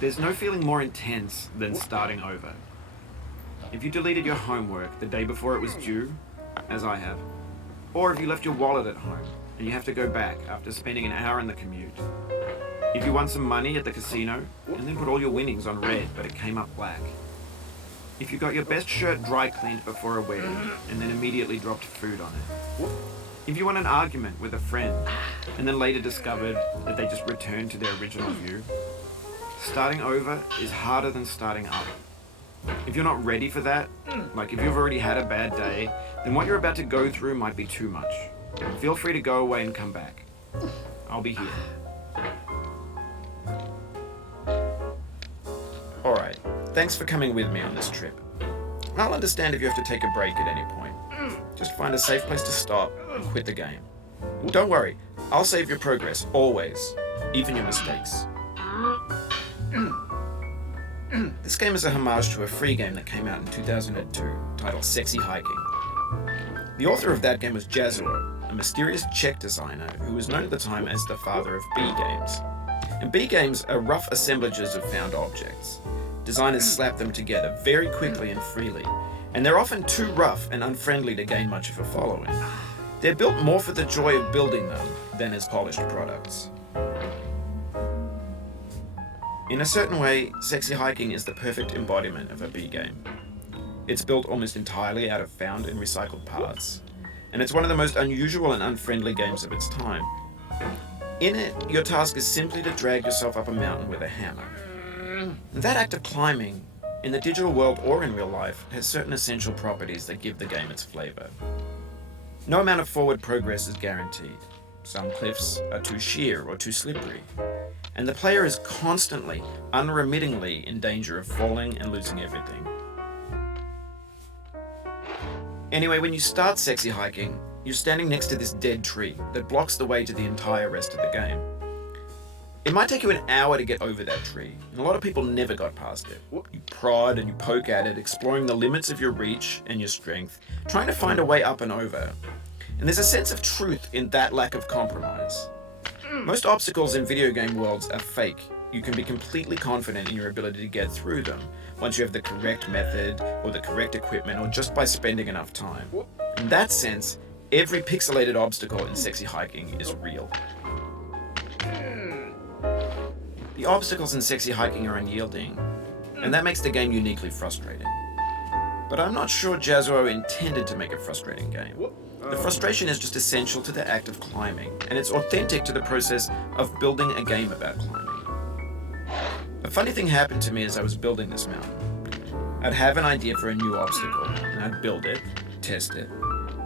There's no feeling more intense than starting over. If you deleted your homework the day before it was due, as I have, or if you left your wallet at home and you have to go back after spending an hour in the commute. If you won some money at the casino and then put all your winnings on red but it came up black. If you got your best shirt dry cleaned before a wedding and then immediately dropped food on it. If you won an argument with a friend and then later discovered that they just returned to their original view. Starting over is harder than starting up. If you're not ready for that, like if you've already had a bad day, then what you're about to go through might be too much. Feel free to go away and come back. I'll be here. Alright, thanks for coming with me on this trip. I'll understand if you have to take a break at any point. Just find a safe place to stop and quit the game. Don't worry, I'll save your progress, always, even your mistakes. This game is a homage to a free game that came out in 2002, titled Sexy Hiking. The author of that game was Liezaac, a mysterious Czech designer who was known at the time as the father of B games. And B games are rough assemblages of found objects. Designers slap them together very quickly and freely, and they're often too rough and unfriendly to gain much of a following. They're built more for the joy of building them than as polished products. In a certain way, Sexy Hiking is the perfect embodiment of a B game. It's built almost entirely out of found and recycled parts, and it's one of the most unusual and unfriendly games of its time. In it, your task is simply to drag yourself up a mountain with a hammer. And that act of climbing, in the digital world or in real life, has certain essential properties that give the game its flavor. No amount of forward progress is guaranteed. Some cliffs are too sheer or too slippery, and the player is constantly, unremittingly in danger of falling and losing everything. Anyway, when you start Sexy Hiking, you're standing next to this dead tree that blocks the way to the entire rest of the game. It might take you an hour to get over that tree, and a lot of people never got past it. You prod and you poke at it, exploring the limits of your reach and your strength, trying to find a way up and over. And there's a sense of truth in that lack of compromise. Most obstacles in video game worlds are fake. You can be completely confident in your ability to get through them once you have the correct method or the correct equipment or just by spending enough time. In that sense, every pixelated obstacle in Sexy Hiking is real. The obstacles in Sexy Hiking are unyielding, and that makes the game uniquely frustrating. But I'm not sure Liezaac intended to make a frustrating game. The frustration is just essential to the act of climbing, and it's authentic to the process of building a game about climbing. A funny thing happened to me as I was building this mountain. I'd have an idea for a new obstacle, and I'd build it, test it,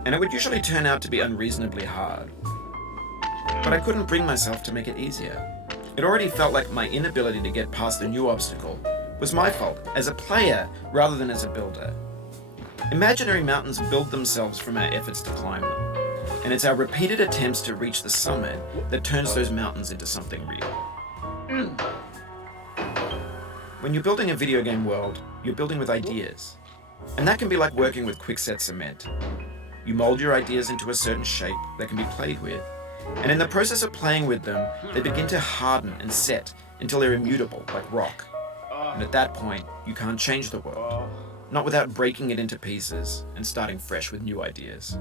and it would usually turn out to be unreasonably hard. But I couldn't bring myself to make it easier. It already felt like my inability to get past the new obstacle was my fault as a player rather than as a builder. Imaginary mountains build themselves from our efforts to climb them, and it's our repeated attempts to reach the summit that turns those mountains into something real. When you're building a video game world, you're building with ideas, and that can be like working with quickset cement. You mold your ideas into a certain shape that can be played with, and in the process of playing with them, they begin to harden and set until they're immutable, like rock. And at that point, you can't change the world. Not without breaking it into pieces and starting fresh with new ideas.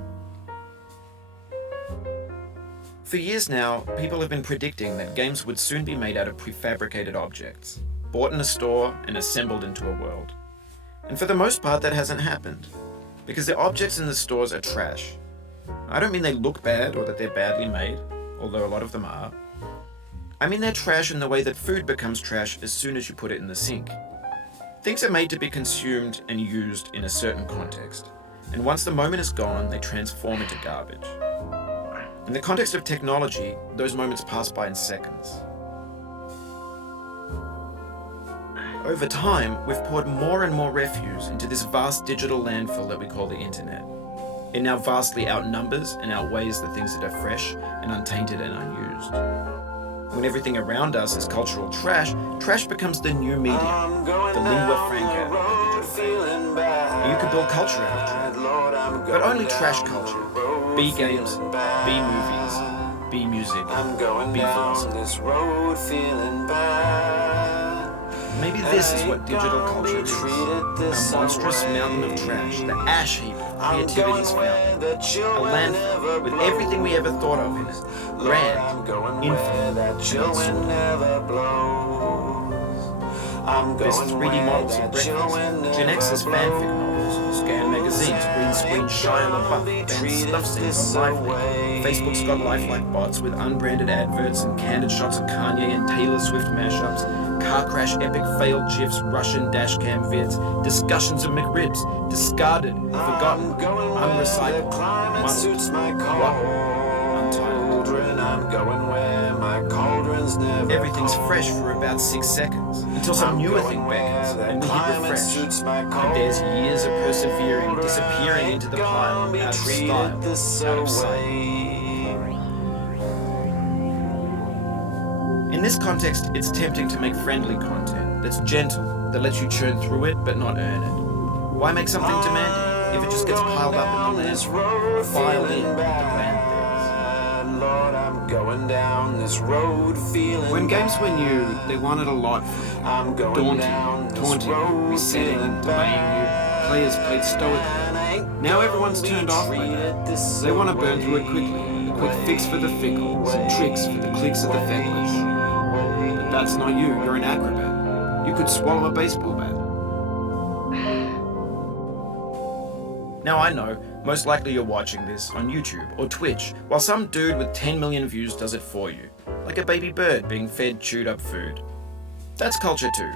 For years now, people have been predicting that games would soon be made out of prefabricated objects, bought in a store and assembled into a world. And for the most part, that hasn't happened, because the objects in the stores are trash. I don't mean they look bad or that they're badly made, although a lot of them are. I mean they're trash in the way that food becomes trash as soon as you put it in the sink. Things are made to be consumed and used in a certain context, and once the moment is gone, they transform into garbage. In the context of technology, those moments pass by in seconds. Over time, we've poured more and more refuse into this vast digital landfill that we call the internet. It now vastly outnumbers and outweighs the things that are fresh and untainted and unused. When everything around us is cultural trash, trash becomes the new medium, the lingua franca of the digital age. And you can build culture out of trash, but only trash culture. B games, B movies, B music, B philosophy. Maybe this is what digital culture is. A monstrous mountain of trash, the ash heap of creativity's fountain. A landfill with everything we ever thought of in it. Grand, infinite, and there's 3D models of breakfast, Gen X's fanfic novels, Scan magazines, green screen Shia LaBeouf, banned stuff scenes on LiveLeak. Facebook's got lifelike bots with unbranded adverts and candid shots of Kanye and Taylor Swift mashups, car crash epic failed gifs, Russian dashcam vids, discussions of McRibs, discarded, forgotten, unrecycled, muddled, rotten, untitled. I'm going where my cauldron's never everything's fresh for about 6 seconds, until some newer thing beckons, and we hit refresh. And there's years of persevering, disappearing into the pile, out of style, out of sight. In this context, it's tempting to make friendly content that's gentle, that lets you churn through it but not earn it. Why make something demanding if it just gets piled up in the landfill, filed in the bland things? Lord, I'm going down this road feeling when games were new, they wanted a lot from you. Taunting, resetting, delaying you. Players played stoically. Now everyone's turned off by that. They want to burn through it quickly. A quick fix for the fickle, some tricks for the clicks of the feckless. But that's not you, you're an acrobat. You could swallow a baseball bat. Now I know, most likely you're watching this on YouTube or Twitch, while some dude with 10 million views does it for you, like a baby bird being fed chewed up food. That's culture too.